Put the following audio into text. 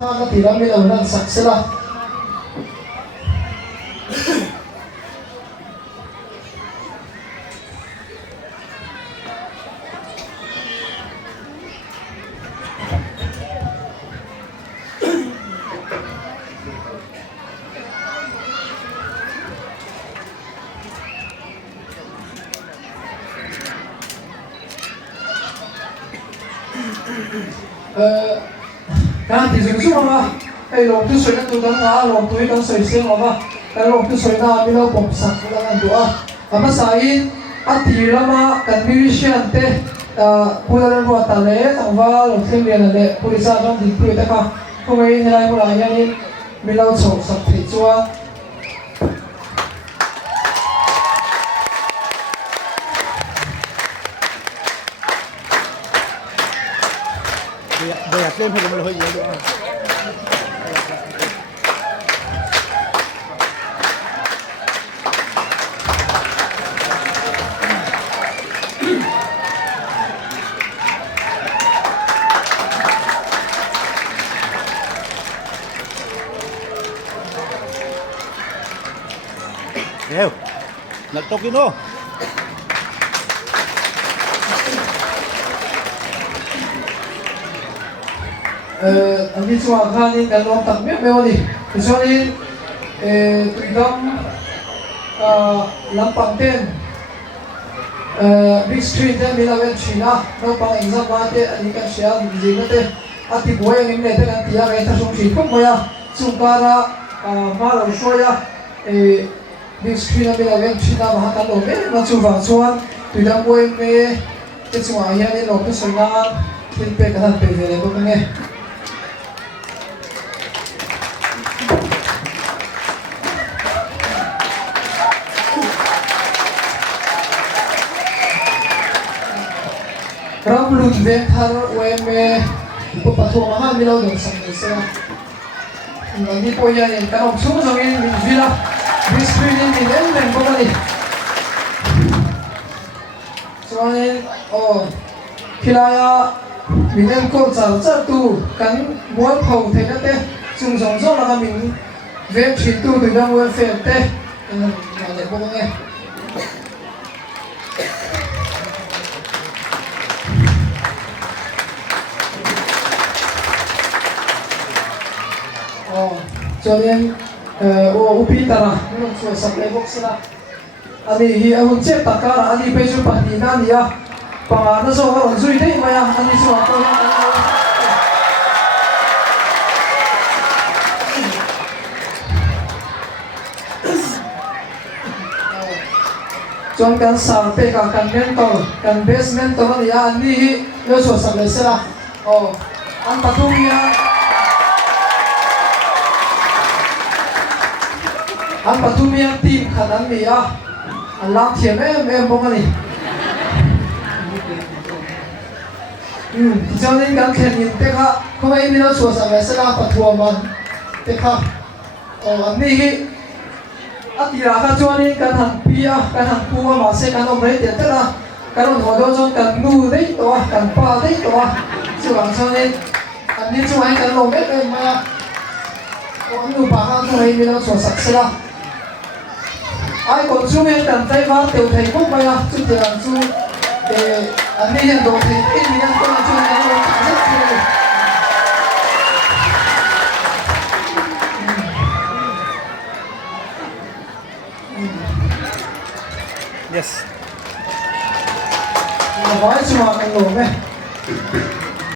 Nó thì đã biết là sạch sẽ là cái thì dừng xuống mà cái lồng tu soi nó tu đắng ngã lồng tu nó soi xiên mà cái lồng tu soi nó bị nó bùng sạc nó làm đủ mà sai thì lama cái musician te pulang buat tale sama lồng thêm liền là police trong thì police ta cả không ai như này một là như bị nó sầu sạc thì chua Đây là lên hơi hơi nhiều nữa. Đều, nặng tốc cái nó. anh đi xuống hàng đi cái lồng tạm biết mấy đi cho nên tụi đông làm bằng tên big screen thế mình làm chuyện nào nó bằng exam mà thế anh can share gì nữa thế thì bố anh em này thế anh tia cái thằng sống chuyện không mà chúng ta ra mà là số ya big screen mình làm chuyện nào mà hắn lồng ấy mà chú vào xuống tụi đông bố em cái chúng anh em lồng cái sợi na thì phải cái thằng phải về đấy bố nghe Ram lùn về thar OM bộ phận thuộc mà mình lâu được sang đây sẽ là đi coi nhà cái ông xuống rồi mình villa big screen mình đến mình có gì cho nên khi là mình em cô giáo tu cắn muốn phồng thế đó thế dùng giống giống là mình về chỉ tu từ đâu về phèn thế là để bố nghe cho nên upi tara nó chưa sắp lấy box ra anh hi anh chết tất cả anh bây giờ bắt đi năn ya bằng nó số họ duy đấy mà anh đi số họ chọn cái sản phẩm cái mentor cái base mentor này anh đi nó số sắp lấy ra anh bắt đầu ya anh bắt đầu miếng team khăn anh đi anh làm thiệp em bông anh cho nên cái khen nhìn thế cả không ai biết nó sửa sang lại sẽ làm bắt đầu mà thế cả anh đi anh đi ra cái cho nên cái hàng pia cái hàng pua mà sẽ cái ông lấy tiền thế là cái ông hồi đó cho cái nu đấy to cái pa đấy to cho nên anh đi cho anh cái lồng đấy em mà anh nu pa không ai biết nó sửa sang sẽ là ai còn chú nghe tận tay vào tiểu thầy quốc bây giờ chú tiểu chú anh đi hiện đồ thì ít mình ăn con chú nghe nó rất nhiều Yes. nói chung là cái đồ này